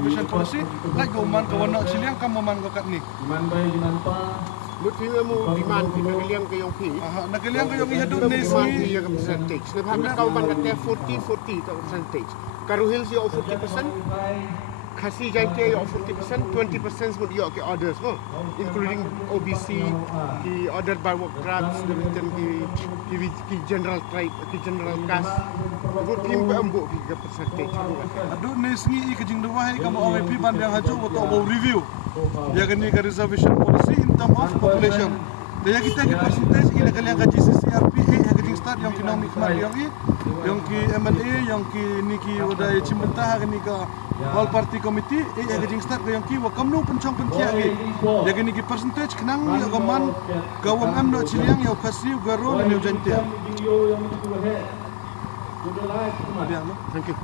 reservation policy like government kawan nak siliang kam man kat ni. Mesti kamu demand pinagaliang kayong fee. Nagaliang ko yung ihadon ni Demand si yung percentage. Nabhamit kau man kata 40 percentage. Karuhil siya 40%. Kasi jante yung 40%, 20% semua dia ke orders mo, including OBC, ki order by work drugs, dan ki general tribe, ki general cash. Good team ba ambo ki percentage. adon ni singi ikajing duwahay kamo OMP ban yang haju wato mau review. Ya gani ka reservation policy in term of population. Daya kita ki percentage ki nagaliang ka GCCRP hagajing start yung kinong mikmat yung ki MLA yung ki niki waday chimbentah gani ka all party committee hagajing start yung ki wakamnu pencong pentia ki ya gani ki percentage kenang yo gaman gawam am no chiliang yo khasi garo le jante. Thank you.